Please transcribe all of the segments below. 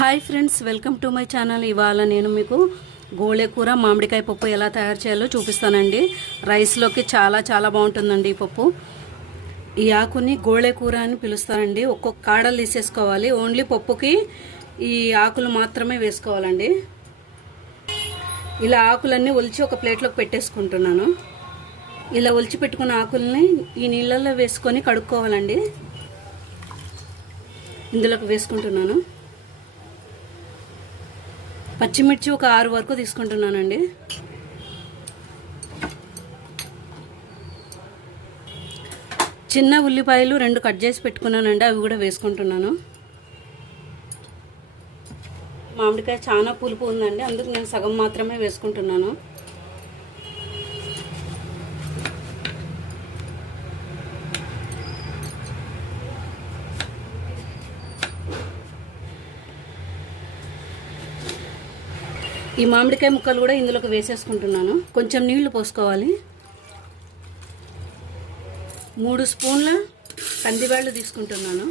Hi friends, welcome to my channel. ఇవాళ నేను మీకు గోళే కూర మామిడికాయ పప్పు ఎలా తయారు చేయాలో చూపిస్తానండి. రైస్లోకి చాలా బాగుంటుందండి ఈ పప్పు. ఈ ఆకుని గోళే కూర అని పిలుస్తారండి. ఒక్కొక్క కాడలు తీసేసుకోవాలి. ఓన్లీ పప్పుకి ఈ ఆకులు మాత్రమే వేసుకోవాలండి. ఇలా ఆకులన్నీ ఒలిచి ఒక ప్లేట్లోకి పెట్టేసుకుంటున్నాను. ఇలా ఒలిచి పెట్టుకున్న ఆకుల్ని ఈ నీళ్ళల్లో వేసుకొని కడుక్కోవాలండి. ఇందులోకి వేసుకుంటున్నాను. పచ్చిమిర్చి ఒక 6 వరకు తీసుకుంటున్నానండి. చిన్న ఉల్లిపాయలు 2 కట్ చేసి పెట్టుకున్నానండి, అవి కూడా వేసుకుంటున్నాను. మామిడికాయ చాలా పులుపు ఉందండి, అందుకు నేను సగం మాత్రమే వేసుకుంటున్నాను. ఈ మామిడికాయ ముక్కలు కూడా ఇందులోకి వేసేసుకుంటున్నాను. కొంచెం నీళ్లు పోసుకోవాలి. 3 స్పూన్ల కందిబ్యాళ్ళు తీసుకుంటున్నాను.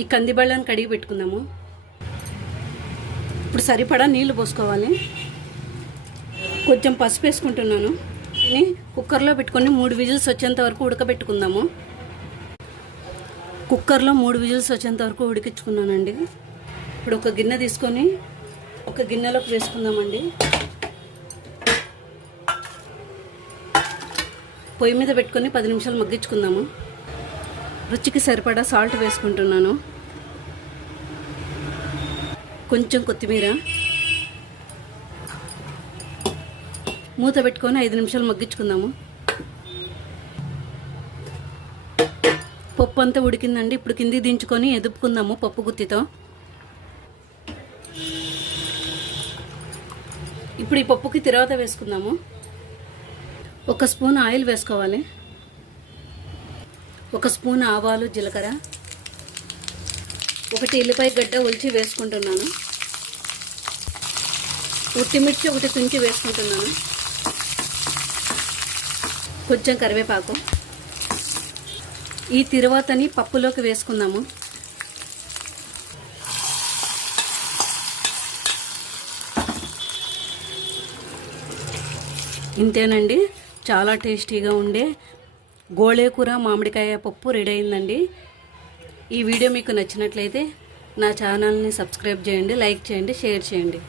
ఈ కందిబ్యాళ్ళని కడిగి పెట్టుకుందాము. ఇప్పుడు సరిపడా నీళ్లు పోసుకోవాలి. కొంచెం పసుపు వేసుకుంటున్నాను. దీన్ని కుక్కర్లో పెట్టుకొని 3 విజిల్స్ వచ్చేంత వరకు ఉడకబెట్టుకుందాము. కుక్కర్లో 3 విజిల్స్ వచ్చేంత వరకు ఉడికించుకున్నానండి. ఇప్పుడు ఒక గిన్నె తీసుకొని ఒక గిన్నెలోకి వేసుకుందామండి. పొయ్యి మీద పెట్టుకొని 10 నిమిషాలు మగ్గించుకుందాము. రుచికి సరిపడా సాల్ట్ వేసుకుంటున్నాను. కొంచెం కొత్తిమీర, మూత పెట్టుకొని 5 నిమిషాలు మగ్గించుకుందాము. పప్పు అంతా ఉడికిందండి. ఇప్పుడు కిందికి దించుకొని ఎదుపుకుందాము పప్పు గుత్తితో. ఇప్పుడు ఈ పప్పుకి తిరగత వేసుకుందాము. 1 స్పూన్ ఆయిల్ వేసుకోవాలి. 1 స్పూన్ ఆవాలు, జీలకర్ర, 1 ఎల్లిపాయ గడ్డ ఒలిచి వేసుకుంటున్నాను. ఉట్టిమిర్చి 1 తుంచి వేసుకుంటున్నాను. కొంచెం కరివేపాకు. ఈ తిరగతని పప్పులోకి వేసుకుందాము. ఇంతేనండి, చాలా టేస్టీగా ఉండే గోళే కూర మామిడికాయ పప్పు రెడీ అయిందండి. ఈ వీడియో మీకు నచ్చినట్లయితే నా ఛానల్ని సబ్స్క్రైబ్ చేయండి, లైక్ చేయండి, షేర్ చేయండి.